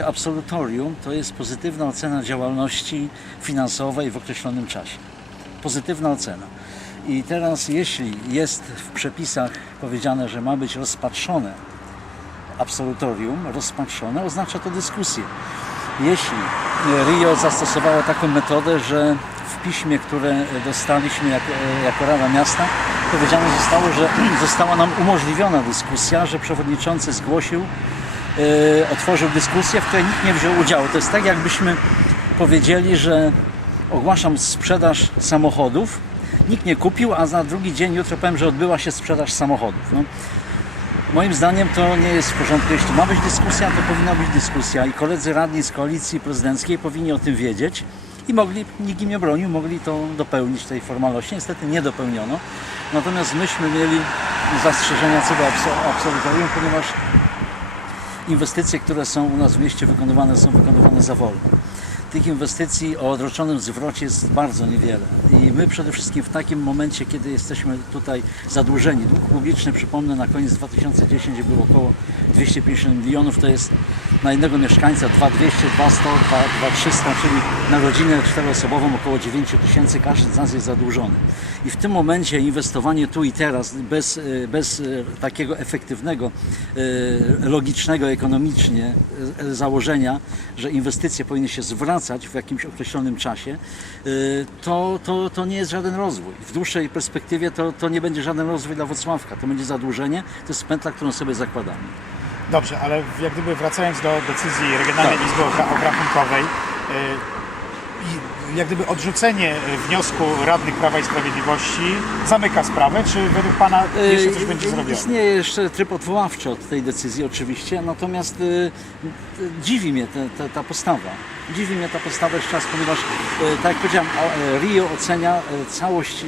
Absolutorium to jest pozytywna ocena działalności finansowej w określonym czasie. Pozytywna ocena. I teraz, jeśli jest w przepisach powiedziane, że ma być rozpatrzone absolutorium, rozpatrzone, oznacza to dyskusję. Jeśli Rio zastosowało taką metodę, że w piśmie, które dostaliśmy jako, jako Rada Miasta, powiedziane zostało, że została nam umożliwiona dyskusja, że przewodniczący zgłosił, otworzył dyskusję, w której nikt nie wziął udziału. To jest tak, jakbyśmy powiedzieli, że ogłaszam sprzedaż samochodów, nikt nie kupił, a na drugi dzień, jutro powiem, że odbyła się sprzedaż samochodów. No. Moim zdaniem to nie jest w porządku. Jeśli ma być dyskusja, to powinna być dyskusja i koledzy radni z koalicji prezydenckiej powinni o tym wiedzieć i mogli, nikt im nie bronił, mogli to dopełnić tej formalności. Niestety nie dopełniono. Natomiast myśmy mieli zastrzeżenia co do abso- absolutorium, ponieważ inwestycje, które są u nas w mieście wykonywane, są wykonywane za wolno. Tych inwestycji o odroczonym zwrocie jest bardzo niewiele. I my przede wszystkim w takim momencie, kiedy jesteśmy tutaj zadłużeni, dług publiczny, przypomnę, na koniec 2010 był około 250 milionów, to jest na jednego mieszkańca 2200, 200, 2300, czyli na rodzinę czteroosobową około 9 tysięcy, każdy z nas jest zadłużony. I w tym momencie inwestowanie tu i teraz, bez, e, bez e, takiego efektywnego, e, logicznego, ekonomicznie założenia, że inwestycje powinny się zwracać w jakimś określonym czasie, e, to, to, to nie jest żaden rozwój. W dłuższej perspektywie to, to nie będzie żaden rozwój dla Wrocławka, to będzie zadłużenie, to jest pętla, którą sobie zakładamy. Dobrze, ale jak gdyby wracając do decyzji Regionalnej Tak. Izby Obrachunkowej, y, jak gdyby odrzucenie y, wniosku radnych Prawa i Sprawiedliwości zamyka sprawę, czy według Pana jeszcze coś Yy, będzie zrobione? Istnieje jeszcze tryb odwoławczy od tej decyzji oczywiście, natomiast y, dziwi mnie te, te, ta postawa. Dziwi mnie ta postawa jeszcze raz, ponieważ tak jak powiedziałem, Rio ocenia całość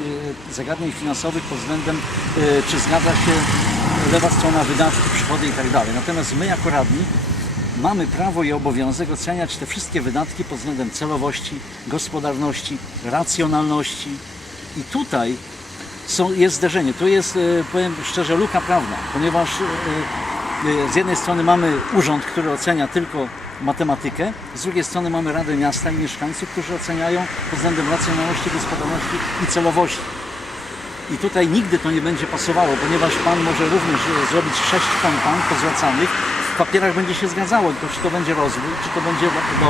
zagadnień finansowych pod względem czy zgadza się lewa strona wydatki, przychody i tak dalej. Natomiast my jako radni mamy prawo i obowiązek oceniać te wszystkie wydatki pod względem celowości, gospodarności, racjonalności. I tutaj są, jest zderzenie. Tu jest, e, powiem szczerze, luka prawna, ponieważ e, e, z jednej strony mamy urząd, który ocenia tylko matematykę, z drugiej strony mamy Radę Miasta i mieszkańców, którzy oceniają pod względem racjonalności, gospodarności i celowości. I tutaj nigdy to nie będzie pasowało, ponieważ Pan może również zrobić sześć kompan pozłacanych, papierach będzie się zgadzało, czy to będzie rozwój, czy to będzie do,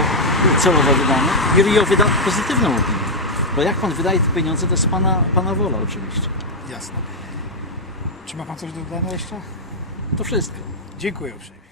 do celowo wydane. I Rio wyda pozytywną opinię. Bo jak Pan wydaje te pieniądze, to jest Pana, pana wola oczywiście. Jasne. Czy ma Pan coś do dodania jeszcze? To wszystko. Dziękuję uprzejmie.